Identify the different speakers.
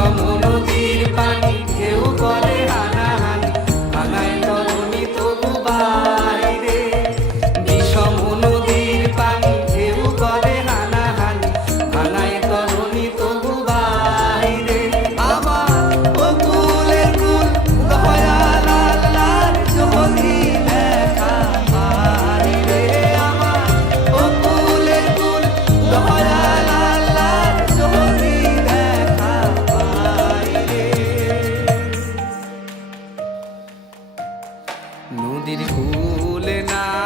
Speaker 1: সমনদীর পানি নদীর কূলে না